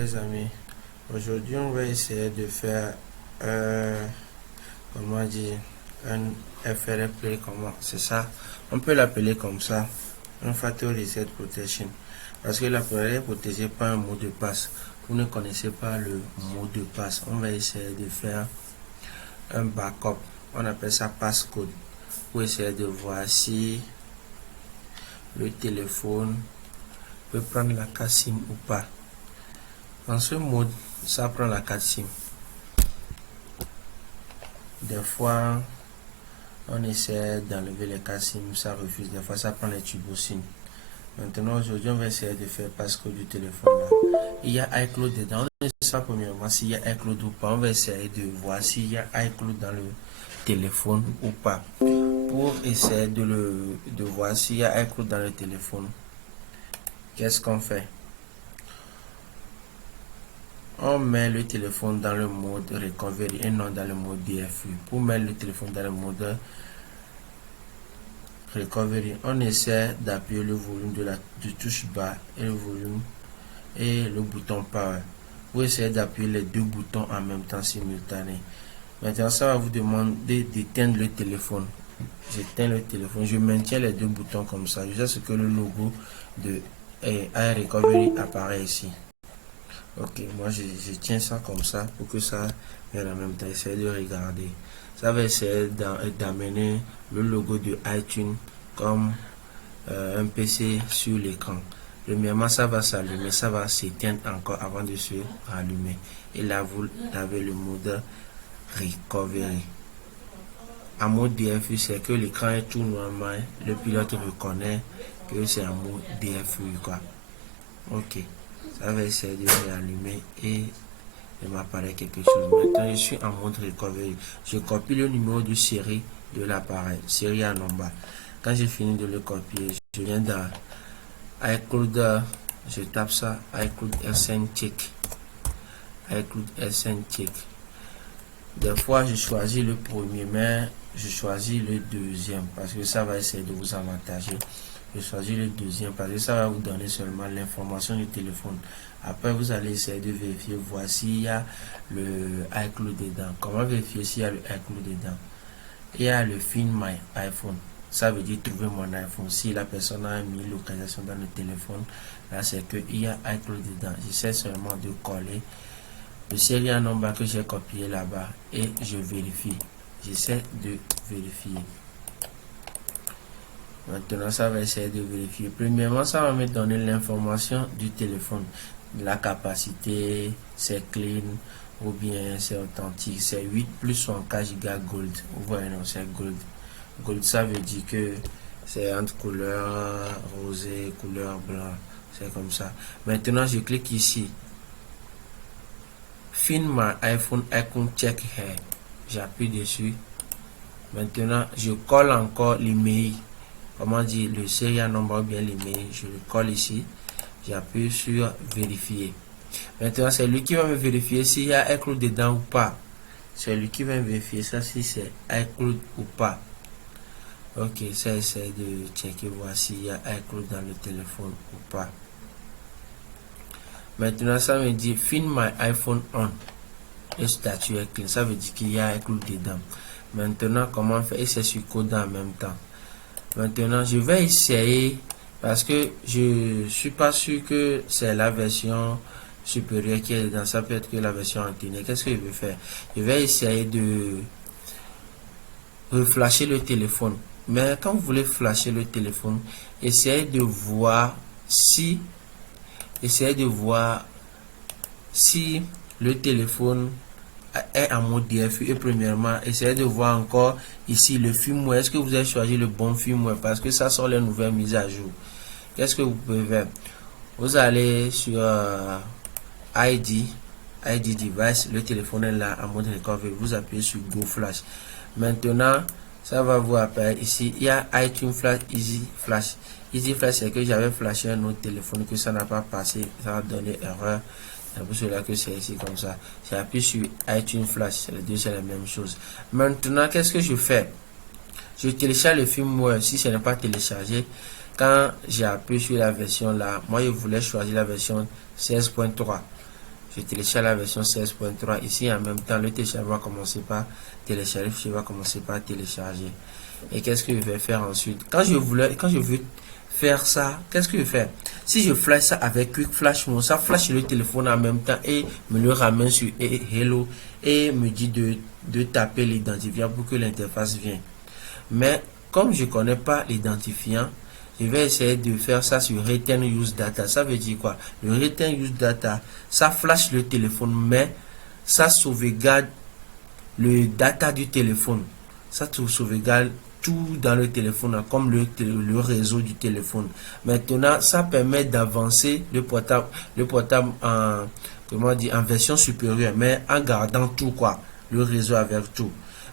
les amis, aujourd'hui on va essayer de faire comment dire un FRP Play. Comment c'est ça, on peut l'appeler comme ça, un Factory Reset Protection, parce que l'appareil est protégé par un mot de passe. Vous ne connaissez pas le mot de passe, on va essayer de faire un backup, on appelle ça passcode, pour essayer de voir si le téléphone peut prendre la carte SIM ou pas. Dans ce mode, ça prend la carte SIM. Des fois, on essaie d'enlever les cartes SIM, ça refuse. Des fois, ça prend les tubes SIM. Maintenant, aujourd'hui, on va essayer de faire passcode du téléphone là. Il y a iCloud dedans. On ne sait pas premièrement s'il y a iCloud ou pas. On va essayer de voir s'il y a iCloud dans le téléphone ou pas. Pour essayer de voir s'il y a iCloud dans le téléphone, qu'est-ce qu'on fait? On met le téléphone dans le mode recovery et non dans le mode DFU. Pour mettre le téléphone dans le mode recovery, on essaie d'appuyer le volume du touche bas et le volume et le bouton power. Vous essayez d'appuyer les deux boutons en même temps simultané. Maintenant, ça va vous demander d'éteindre le téléphone. J'éteins le téléphone, je maintiens les deux boutons comme ça jusqu'à ce que le logo de iRecovery apparaît ici. Ok, moi je tiens ça comme ça pour que ça vienne en même temps. Essayez de regarder. Ça va essayer d'amener le logo de iTunes comme un PC sur l'écran. Premièrement, ça va s'allumer, ça va s'éteindre encore avant de se rallumer. Et là, vous avez le mode recovery. En mode DFU, c'est que l'écran est tout normal. Le pilote reconnaît que c'est un mode DFU, quoi. Ok. Ça va essayer de réallumer et il m'apparaît quelque chose. Maintenant, je suis en mode recovery. Je copie le numéro de série de l'appareil, série en bas. Quand j'ai fini de le copier, je viens dans iCloud, je tape ça, iCloud SN Check. iCloud SN Check. Des fois, je choisis le premier, mais je choisis le deuxième parce que ça va essayer de vous avantager. Je choisis le deuxième parce que ça va vous donner seulement l'information du téléphone. Après, vous allez essayer de vérifier, voir s'il y a le iCloud dedans. Comment vérifier s'il y a le iCloud dedans? Il y a le Find My iPhone. Ça veut dire trouver mon iPhone. Si la personne a mis localisation dans le téléphone, là c'est qu'il y a iCloud dedans. J'essaie seulement de coller le série en nombre que j'ai copié là-bas et je vérifie. J'essaie de vérifier. Maintenant, ça va essayer de vérifier. Premièrement, ça va me donner l'information du téléphone. La capacité, c'est clean ou bien c'est authentique. C'est 8 plus 64 Go Gold. Vous voyez, non, c'est Gold. Gold, ça veut dire que c'est entre couleur rosée, couleur blanc. C'est comme ça. Maintenant, je clique ici. Find My iPhone icon check here. J'appuie dessus. Maintenant, je colle encore l'email. Comment dire, le serial number bien l'email, je le colle ici, j'appuie sur vérifier. Maintenant, c'est lui qui va me vérifier s'il y a iCloud dedans ou pas. C'est lui qui va me vérifier ça, si c'est iCloud ou pas. Ok, ça essaie de checker, voir s'il y a iCloud dans le téléphone ou pas. Maintenant, ça me dit Find My iPhone on. Le statut est clean, ça veut dire qu'il y a iCloud dedans. Maintenant, comment faire? Et c'est sur code en même temps. Maintenant, je vais essayer parce que je suis pas sûr que c'est la version supérieure qui est dedans. Ça peut être que la version anténée. Qu'est-ce que je vais faire? Je vais essayer de reflasher le téléphone. Mais quand vous voulez flasher le téléphone, essayez de voir si le téléphone est en mode DFU. Et premièrement, essayez de voir encore ici le firmware. Est-ce que vous avez choisi le bon firmware? Parce que ça sort les nouvelles mises à jour. Qu'est-ce que vous pouvez faire? Vous allez sur ID device, le téléphone est là en mode recovery. Vous appuyez sur Go Flash. Maintenant, ça va vous apparaître ici. Il y a iTunes Flash, Easy Flash. Easy Flash, c'est que j'avais flashé un autre téléphone que ça n'a pas passé. Ça a donné erreur. C'est pour cela que c'est ici comme ça. J'appuie sur iTunes Flash. Les deux, c'est la même chose. Maintenant, qu'est-ce que je fais? Je télécharge le firmware. Si ce n'est pas téléchargé, quand j'ai appuyé sur la version là, moi je voulais choisir la version 16.3. je télécharge la version 16.3. Ici, en même temps, le téléchargement va commencer par télécharger. Le fichier va commencer par télécharger. Et qu'est-ce que je vais faire ensuite? Quand je veux faire ça, qu'est-ce que je fais? Si je flash ça avec Quick Flash Mode, ça flash le téléphone en même temps et me le ramène sur Hello et me dit de taper l'identifiant pour que l'interface vienne. Mais comme je ne connais pas l'identifiant, je vais essayer de faire ça sur Return Use Data. Ça veut dire quoi? Le Return Use Data, ça flash le téléphone, mais ça sauvegarde le data du téléphone. Ça sauvegarde tout dans le téléphone, comme le réseau du téléphone. Maintenant, ça permet d'avancer le portable en, comment dire, en version supérieure, mais en gardant tout, quoi, le réseau avec tout.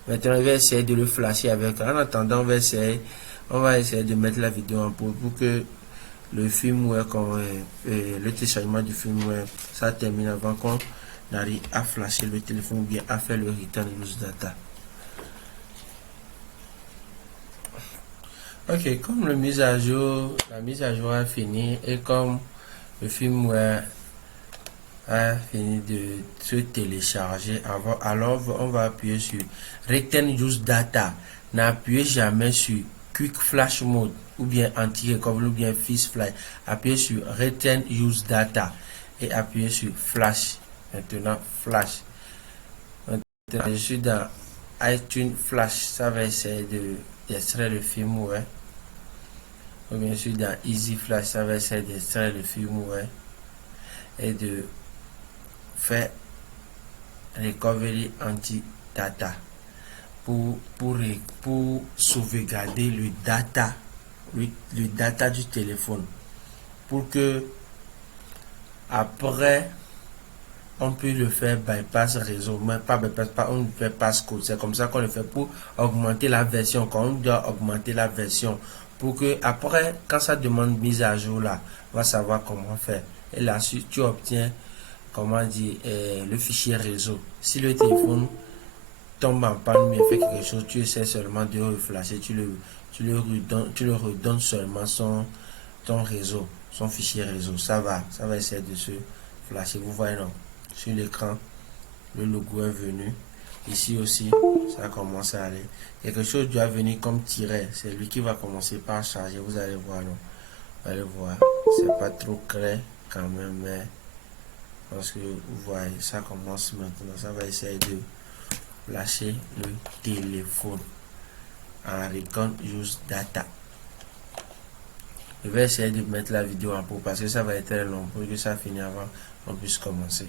Maintenant, on va essayer de le flasher avec. En attendant, on va essayer de mettre la vidéo en pause pour que le firmware, le téléchargement du firmware, ça termine avant qu'on arrive à flasher le téléphone ou bien à faire le return use data. Ok, comme la mise à jour a fini et comme le firmware a fini de se télécharger, alors on va appuyer sur Return Use Data. N'appuyez jamais sur Quick Flash Mode ou bien Anti-Recovery ou bien Fix Fly. Appuyez sur Return Use Data et appuyez sur Flash. Maintenant, Flash. Maintenant, je suis dans iTunes Flash. Ça va essayer d'extraire le firmware. Ou bien sûr dans Easy Flash, ça va essayer d'extraire le firmware et de faire recovery anti-data pour sauvegarder le data du téléphone pour que après on peut le faire bypass réseau, mais pas bypass, on le fait passcode. C'est comme ça qu'on le fait pour augmenter la version. Quand on doit augmenter la version pour que après, quand ça demande mise à jour là, on va savoir comment faire. Et là, tu obtiens, comment dire, le fichier réseau. Si le téléphone tombe en panne, mais fait quelque chose, tu essaies seulement de reflasher, tu le redonnes seulement ton réseau, son fichier réseau. Ça va essayer de se flasher. Vous voyez, non? Sur l'écran, le logo est venu. Ici aussi, ça commence à aller. Quelque chose doit venir comme tiret. C'est lui qui va commencer par charger. Vous allez voir, non? Vous allez voir. C'est pas trop clair quand même, mais parce que vous voyez, ça commence maintenant. Ça va essayer de lâcher le téléphone en Recon Use Data. Je vais essayer de mettre la vidéo en pause parce que ça va être très long pour que ça finisse avant qu'on puisse commencer.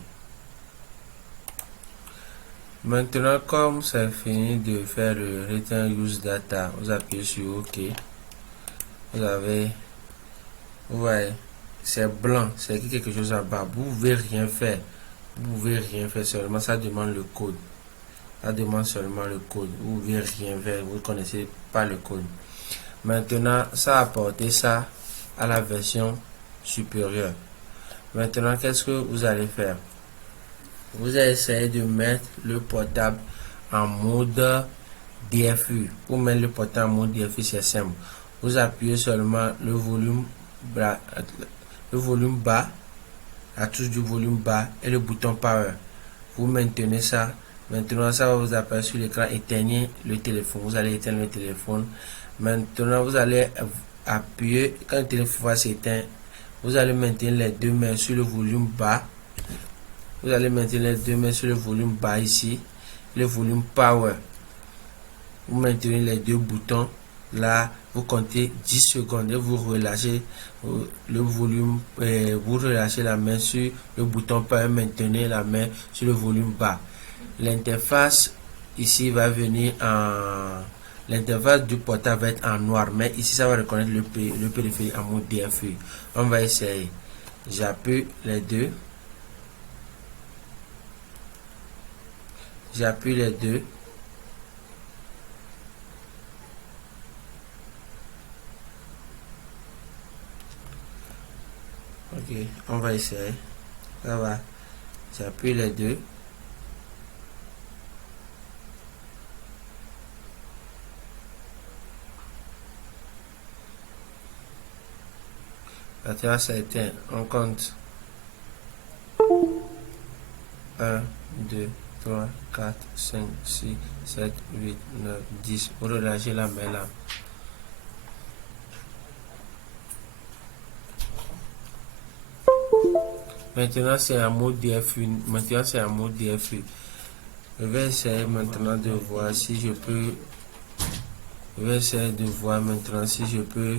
Maintenant, comme c'est fini de faire le Return Use Data, vous appuyez sur OK. Vous voyez, c'est blanc, c'est écrit quelque chose en bas. Vous pouvez rien faire. Vous pouvez rien faire, seulement ça demande le code. Ça demande seulement le code. Vous pouvez rien faire, vous ne connaissez pas le code. Maintenant, ça a apporté ça à la version supérieure. Maintenant, qu'est-ce que vous allez faire? Vous allez essayer de mettre le portable en mode DFU. Pour mettre le portable en mode DFU, c'est simple. Vous appuyez seulement le volume bas, la touche du volume bas et le bouton power. Vous maintenez ça. Maintenant, ça va vous apparaître sur l'écran. Éteignez le téléphone. Vous allez éteindre le téléphone. Maintenant, vous allez appuyer. Quand le téléphone va s'éteindre, vous allez maintenir les deux mains sur le volume bas. Vous allez maintenir les deux mains sur le volume bas ici, le volume power. Vous maintenez les deux boutons. Là, vous comptez 10 secondes et vous relâchez le volume. Vous relâchez la main sur le bouton power. Maintenez la main sur le volume bas. L'interface ici va venir en... L'interface du portable va être en noir, mais ici ça va reconnaître le périphérique en mode DFU. On va essayer. J'appuie les deux. J'appuie les deux. Ok, on va essayer. Ça va. J'appuie les deux. La terrasse a éteint. On compte. 1, 2, 3, 4, 5, 6, 7, 8, 9, 10. Vous relâchez la main là. Maintenant, c'est un mode DFU. Maintenant, c'est un mode DFU. Je vais essayer maintenant de voir si je peux. Je vais essayer de voir maintenant si je peux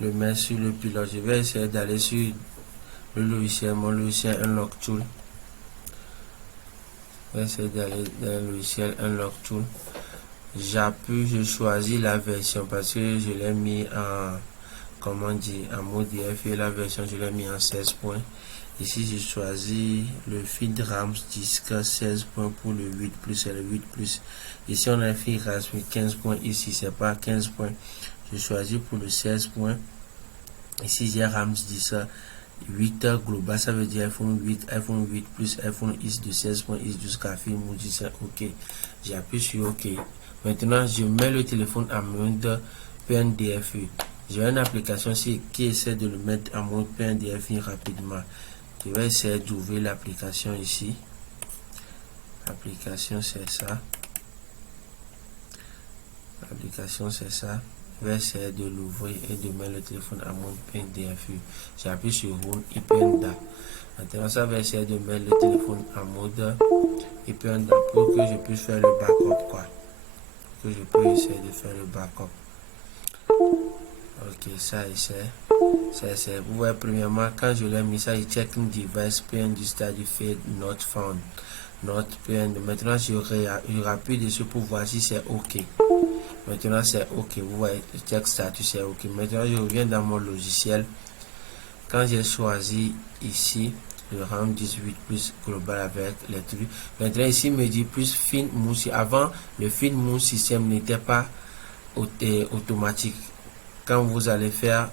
le mettre sur le pilote. Je vais essayer d'aller sur le logiciel, mon logiciel Unlock Tool. Je vais essayer d'aller dans le logiciel Unlock Tool. J'appuie, je choisis la version parce que je l'ai mis en, comment dire, en mode DFU. La version, je l'ai mis en 16 points. Ici, je choisis le feed RAM disque 16 points pour le 8 plus et le 8 plus. Ici, on a un feed RAM 15 points. Ici, c'est pas 15 points. Je choisis pour le 16 points. Ici, j'ai RAM disque 8 global. Ça veut dire iPhone 8, iPhone 8 plus, iPhone X de 16 points, X jusqu'à film. OK. J'appuie sur OK. Maintenant, je mets le téléphone en mode PNDFU. J'ai une application qui essaie de le mettre en mode PNDFU rapidement. Je vais essayer d'ouvrir l'application ici. L'application c'est ça. L'application c'est ça. Je vais essayer de l'ouvrir et de mettre le téléphone en mode PNDFU. J'appuie sur Home IPNDA. Maintenant ça va essayer de mettre le téléphone en mode IPNDA pour que je puisse faire le backup quoi. Que je peux essayer de faire le backup. Ok, ça essaie. Vous voyez, premièrement, quand je l'ai mis ça, il checking device PN study fade not found. Not PN. Maintenant, je rappuie dessus pour voir si c'est OK. Maintenant, c'est OK. Vous voyez, check status, c'est OK. Maintenant, je reviens dans mon logiciel. Quand j'ai choisi ici, le RAM 18 plus global avec les trucs. Maintenant, ici, il me dit plus fin mousse. Avant, le fin mousse système n'était pas automatique. Quand vous allez faire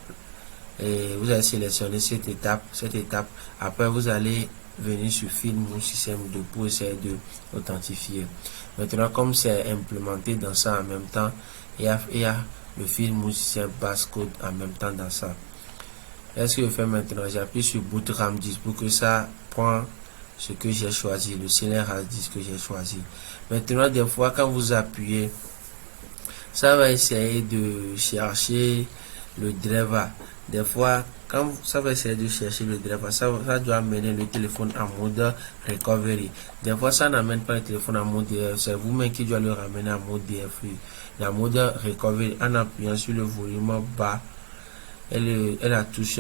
et vous allez sélectionner cette étape, après vous allez venir sur film ou système 2 pour essayer de authentifier. Maintenant, comme c'est implémenté dans ça en même temps, il y a le film ou système passcode en même temps dans ça. Est-ce que je fais maintenant? J'appuie sur boot RAM 10 pour que ça prend ce que j'ai choisi, le serial hard disk que j'ai choisi. Maintenant, des fois, quand vous appuyez, ça va essayer de chercher le driver. Des fois, quand ça va essayer de chercher le driver, ça doit amener le téléphone en mode recovery. Des fois, ça n'amène pas le téléphone en mode DFU. C'est vous-même qui doit le ramener en mode DFU. La mode recovery, en appuyant sur le volume bas et la touche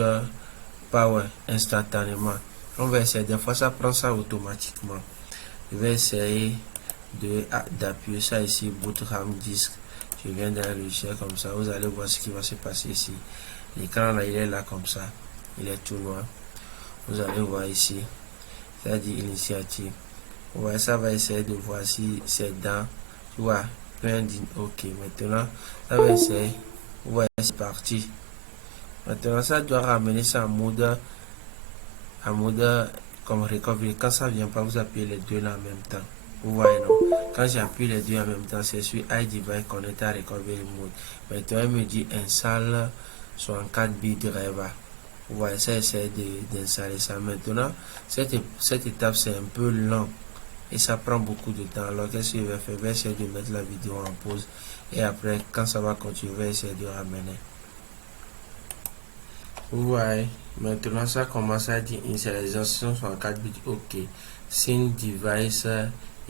power instantanément. On va essayer. Des fois, ça prend ça automatiquement. Je vais essayer d'appuyer ça ici, boot RAM disk. Je viens dans le logiciel comme ça. Vous allez voir ce qui va se passer ici. L'écran là, il est là comme ça. Il est tout noir. Vous allez voir ici. Ça dit initiative. Ouais, ça va essayer de voir si c'est dans. Tu vois, OK. Maintenant, ça va essayer. Ouais, c'est parti. Maintenant, ça doit ramener ça en mode comme recovery. Quand ça vient pas, vous appuyez les deux là en même temps. Vous voyez, non? Quand j'appuie les deux en même temps, c'est sur iDevice Connected à Recovery Mode. Maintenant, il me dit installe 64 bits driver. Vous voyez, ça essaie d'installer ça. Maintenant, cette étape, c'est un peu lent et ça prend beaucoup de temps. Alors, qu'est-ce que je vais faire? Je vais essayer de mettre la vidéo en pause et après, quand ça va continuer, je vais essayer de ramener. Vous voyez, maintenant, ça commence à dire initialisation 64 bits. OK. Sync device.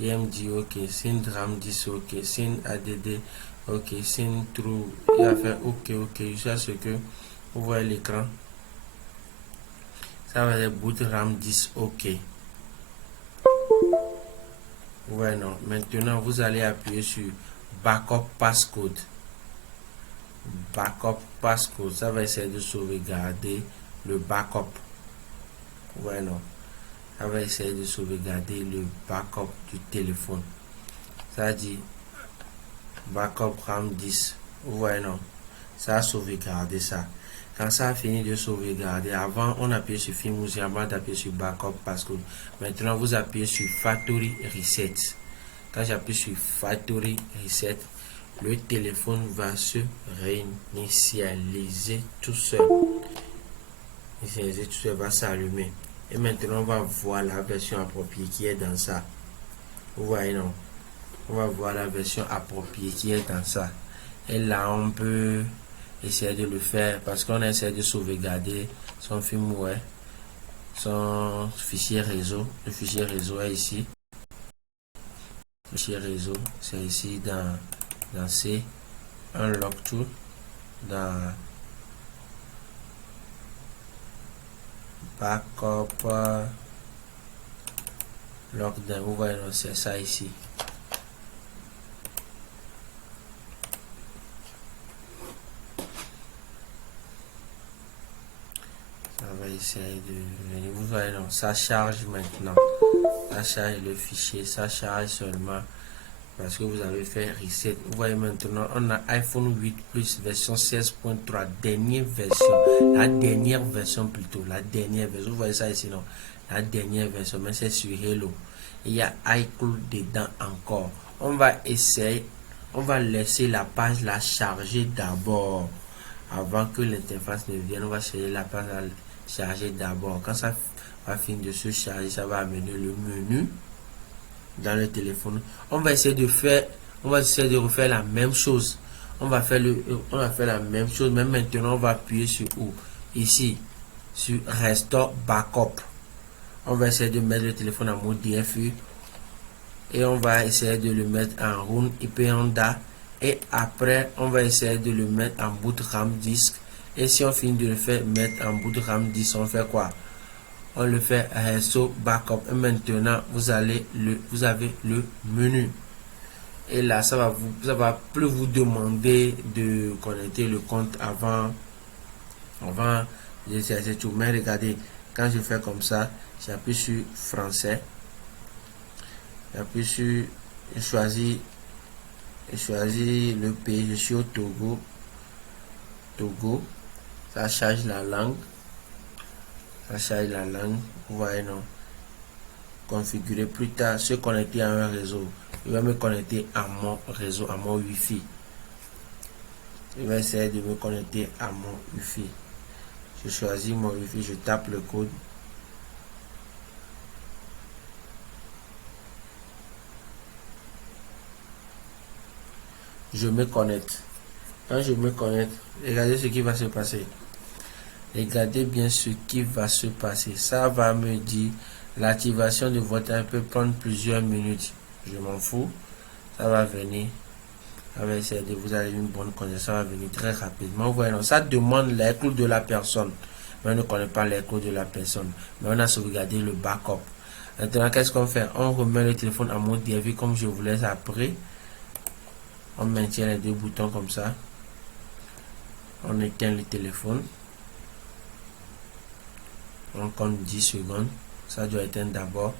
EMD, OK, sync RAM 10, OK, sync ADD, OK, sync true, il a fait OK, jusqu'à ce que vous voyez l'écran. Ça va être boot RAM 10, OK. Ouais, non. Maintenant, vous allez appuyer sur backup passcode. Backup passcode, ça va essayer de sauvegarder le backup. Ouais, non. Ça va essayer de sauvegarder le backup du téléphone. Ça dit backup RAM 10. Vous voyez, non? Ça a sauvegardé ça. Quand ça a fini de sauvegarder, avant on appuyait sur film ou avant d'appuyer sur backup passcode. Maintenant vous appuyez sur factory reset. Quand j'appuie sur factory reset, le téléphone va se réinitialiser tout seul. Va s'allumer. Et maintenant, on va voir la version appropriée qui est dans ça. Vous voyez, non? On va voir la version appropriée qui est dans ça. Et là, on peut essayer de le faire parce qu'on essaie de sauvegarder son film, ouais, son fichier réseau. Le fichier réseau est ici. Le fichier réseau, c'est ici dans C, Unlock Tool, dans Backup, Lockdown. Vous voyez, c'est ça ici. On va essayer de venir. Vous voyez, non, ça charge maintenant. Ça charge le fichier, ça charge seulement parce que vous avez fait reset. Vous voyez maintenant, on a iPhone 8 Plus version 16.3, dernière version. La dernière version plutôt, la dernière version. Vous voyez ça ici, non? La dernière version, mais c'est sur Hello. Il y a iCloud dedans encore. On va essayer, on va laisser la page la charger d'abord. Avant que l'interface ne vienne, on va chercher la page à charger d'abord. Quand ça va finir de se charger, ça va amener le menu dans le téléphone. On va essayer de refaire la même chose. On va faire la même chose, mais maintenant on va appuyer sur où? Ici, sur Restore Backup. On va essayer de mettre le téléphone en mode DFU et on va essayer de le mettre en Room IP Honda. Et après, on va essayer de le mettre en boot RAM disque. Et si on finit de le faire mettre en boot RAM disque, on fait quoi? On le fait Restore Backup. Et maintenant, vous avez le menu. Et là, ça va plus vous demander de connecter le compte avant de chercher tout. Mais regardez, quand je fais comme ça, j'appuie sur français. J'appuie sur, je choisis le pays, je suis au Togo. Ça charge la langue. Vous voyez, non? Configurer plus tard, se connecter à un réseau. Je vais me connecter à mon réseau, à mon Wi-Fi. Je vais essayer de me connecter à mon Wi-Fi. Je choisis mon Wi-Fi, je tape le code. Je me connecte. Quand je me connecte, regardez ce qui va se passer. Regardez bien ce qui va se passer. Ça va me dire l'activation de votre app peut prendre plusieurs minutes. Je m'en fous. Ça va venir. Ça va essayer de vous aller une bonne connexion. Ça va venir très rapidement. Vous voyez, non, ça demande les clés de la personne. Mais on ne connaît pas les clés de la personne. Mais on a sauvegardé le backup. Maintenant, qu'est-ce qu'on fait? On remet le téléphone en mode DFU comme je vous laisse après. On maintient les deux boutons comme ça. On éteint le téléphone. On compte 10 secondes. Ça doit éteindre d'abord.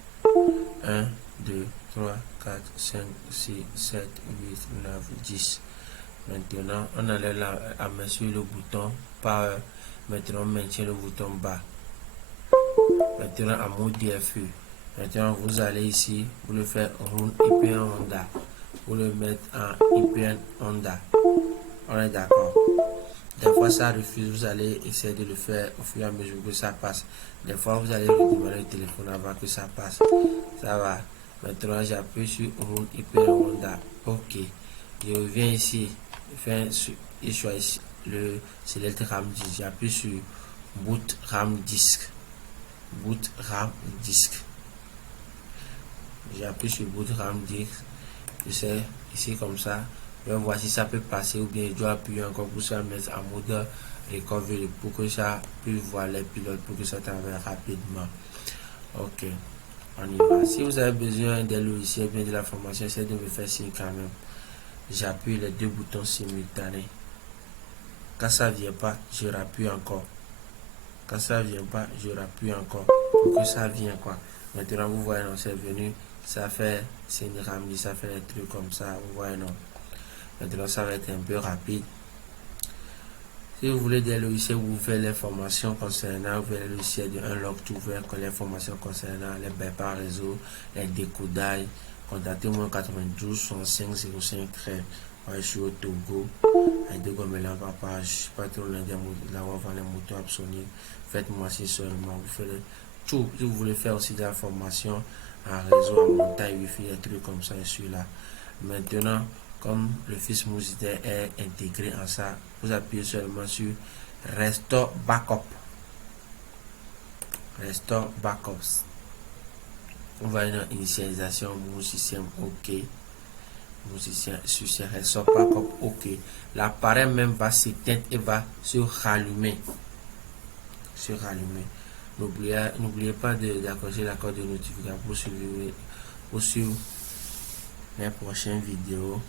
1, 2, 3, 4, 5, 6, 7, 8, 9, 10. Maintenant, on enlève à main sur le bouton power. Maintenant, on maintient le bouton bas. Maintenant, en mode DFU. Maintenant, vous allez ici, vous le faites Run IPN Honda. Vous le mettez en IPN Honda. On est d'accord. Des fois, ça refuse. Vous allez essayer de le faire au fur et à mesure que ça passe. Des fois, vous allez redémarrer le téléphone avant que ça passe. Ça va. Maintenant, j'appuie sur Run IPN Honda. OK. Je reviens ici. Je choisis le Select RAM Disk. J'appuie sur Boot RAM Disk. Boot RAM Disk. J'appuie sur Boot RAM Disk. Je sais, ici comme ça. Je vais voir si ça peut passer ou bien je dois appuyer encore pour ça mettre en mode recovery pour que ça puisse voir les pilotes pour que ça travaille rapidement. Ok, on y va. Si vous avez besoin des logiciels bien de la formation, essayez de me faire signe quand même. J'appuie les deux boutons simultanés. Quand ça ne vient pas, je rappuie encore. Quand ça ne vient pas, je rappuie encore pour que ça vienne quoi. Maintenant vous voyez, non, c'est venu, ça fait signe ramdi, ça fait des trucs comme ça, vous voyez non. Maintenant ça va être un peu rapide. Si vous voulez des logiciels où vous faites les formations concernant, vous voulez les logiciels de Unlock Tool, les formations concernant les bypass réseau, les décodages, contactez-moi 92 65 05 13. Je suis au Togo, avec deux gommes là, papa, je suis pas trop loin de là, on va les motos absolues. Faites-moi si seulement, vous faites tout. Si vous voulez faire aussi de la formation en réseau, en montagne, wifi, des trucs comme ça, je suis là. Maintenant, comme le fichier Mousiter est intégré en ça, vous appuyez seulement sur Restore Backup. Restore Backups. On va une initialisation, mon système OK. Mon système Restore Backup OK. L'appareil même va s'éteindre et va se rallumer. N'oubliez pas d'accrocher la corde de notification pour suivre les prochaines vidéos.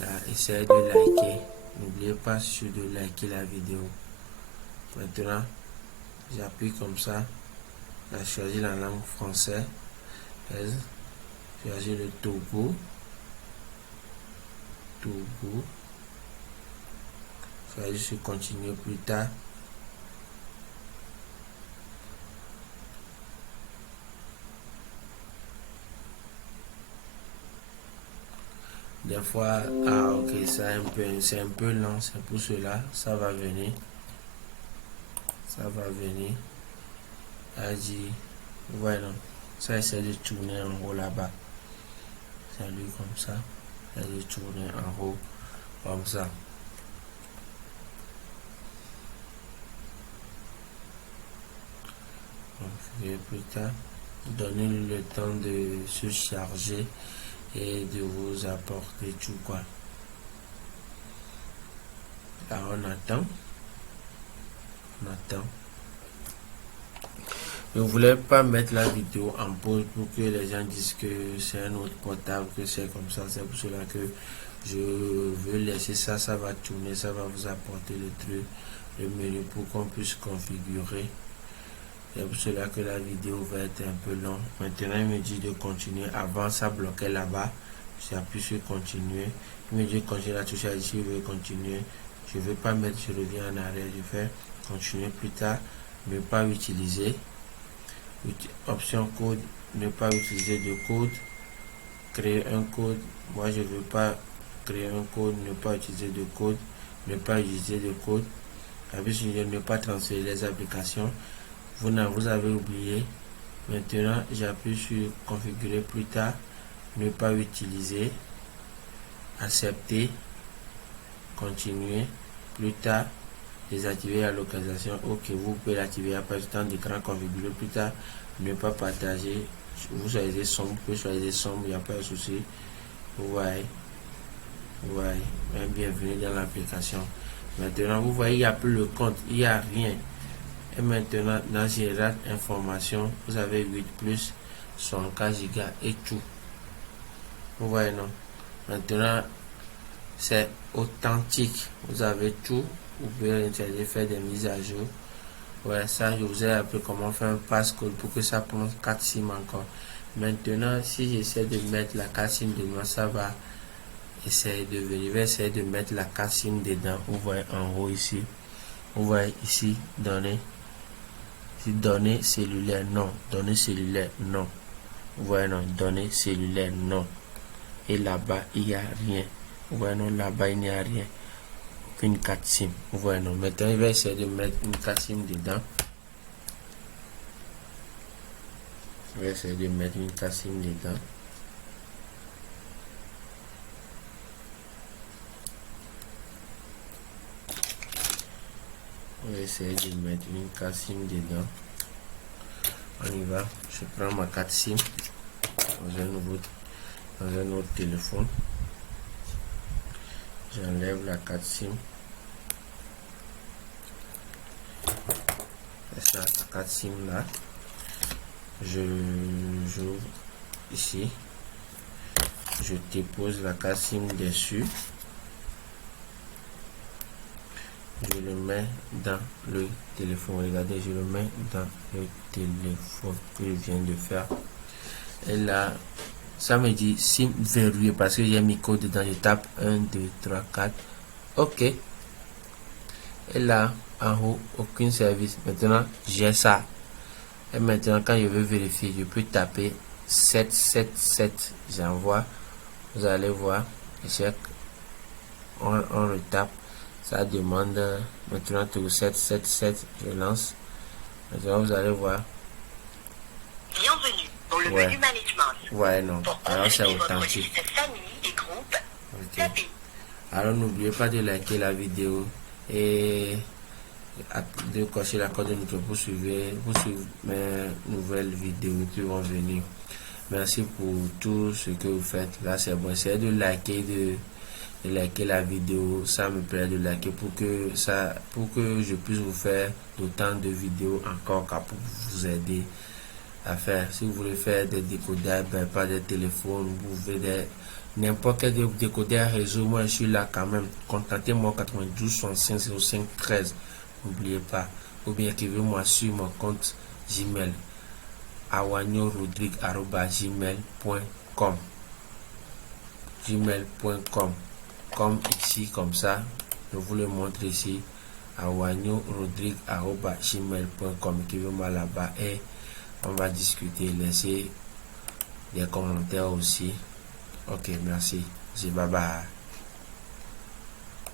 Là, essayez de liker. N'oubliez pas de liker la vidéo. Maintenant, j'appuie comme ça. Là, choisis la langue française. Choisis le Togo. Choisis sur continuer plus tard. Des fois, ok, c'est un peu lent, c'est pour cela, ça va venir. Voilà, ça essaie de tourner en haut là-bas. Salut comme ça, ça de tourner en haut comme ça. Donc, plus tard, donnez-lui le temps de se charger et de vous apporter tout quoi. Là on attend. Je ne voulais pas mettre la vidéo en pause pour que les gens disent que c'est un autre portable, que c'est comme ça. C'est pour cela que je veux laisser ça, ça va tourner, ça va vous apporter le truc, le menu pour qu'on puisse configurer. C'est pour cela que la vidéo va être un peu longue. Maintenant, il me dit de continuer. Avant, ça bloquait là-bas. J'appuie sur continuer. Il me dit de continuer la touche ici. Je veux continuer. Je ne veux pas mettre, je reviens en arrière. Je fais continuer plus tard. Ne pas utiliser. Option code. Ne pas utiliser de code. Créer un code. Moi, je ne veux pas créer un code. Ne pas utiliser de code. Ne pas utiliser de code. Appuie sur ne pas transférer les applications. Vous avez oublié. Maintenant, j'appuie sur configurer plus tard, ne pas utiliser, accepter, continuer, plus tard, désactiver la localisation. Ok, vous pouvez l'activer après le temps d'écran, configurer plus tard, ne pas partager. Vous choisissez sombre, vous pouvez choisir sombre, il n'y a pas de souci. Vous voyez, bienvenue dans l'application. Maintenant, vous voyez, il n'y a plus le compte, il n'y a rien. Et maintenant, dans Général Information, vous avez 8 plus 104 Go et tout. Vous voyez, non? Maintenant, c'est authentique. Vous avez tout. Vous pouvez l'utiliser, faire des mises à jour. Ouais, ça, je vous ai appris comment faire un passcode pour que ça prenne 4 SIM encore. Maintenant, si j'essaie de mettre la 4 SIM dedans, ça va essayer de venir. Je vais essayer de mettre la 4 SIM dedans. Vous voyez en haut ici. Vous voyez ici, données. Données cellulaires, non. Données cellulaires, non. Vous voyez, non. Données cellulaires, non. Et là-bas, il n'y a rien. Vous voyez, non. Là-bas, il n'y a rien. Aucune 4 SIM. Vous voyez, non. Maintenant, je vais essayer de mettre une 4 SIM dedans. Je vais essayer de mettre une 4 SIM dedans. On va essayer de mettre une 4 SIM dedans. On y va. Je prends ma 4 SIM dans un autre téléphone. J'enlève la 4 SIM. C'est ça, la 4 SIM là. Je j'ouvre ici. Je dépose la 4 SIM dessus. Je le mets dans le téléphone. Regardez, je le mets dans le téléphone que je viens de faire. Et là, ça me dit SIM verrouillé parce que j'ai mis code dedans. Je tape 1, 2, 3, 4. OK. Et là, en haut, aucun service. Maintenant, j'ai ça. Et maintenant, quand je veux vérifier, je peux taper 777. J'envoie. Vous allez voir. Échec. On le tape. Ça demande maintenant tout 777. Je lance. Maintenant, vous allez voir. Bienvenue dans le menu management. Ouais, non. Pour Alors c'est consulter votre authentique. liste famille et groupe, Ok. tapez. Alors n'oubliez pas de liker la vidéo et de cocher la cloche de notification pour suivre mes nouvelles vidéos qui vont venir. Merci pour tout ce que vous faites. Là c'est bon. Essayez de liker, de liker la vidéo. Ça me plaît de liker pour que je puisse vous faire autant de vidéos encore pour vous aider à faire. Si vous voulez faire des décodeurs, pas des téléphones, vous voulez n'importe quel décodeur réseau, moi je suis là quand même. Contactez-moi 92 65 05 13. N'oubliez pas. Ou bien écrivez-moi sur mon compte Gmail awagnorodrigue@gmail.com gmail.com comme ici, comme ça. Je vous le montre ici. awagnorodrigue@gmail.com. Écrivez-moi là-bas et on va discuter. Laissez des commentaires aussi. Ok, merci. Bye bye.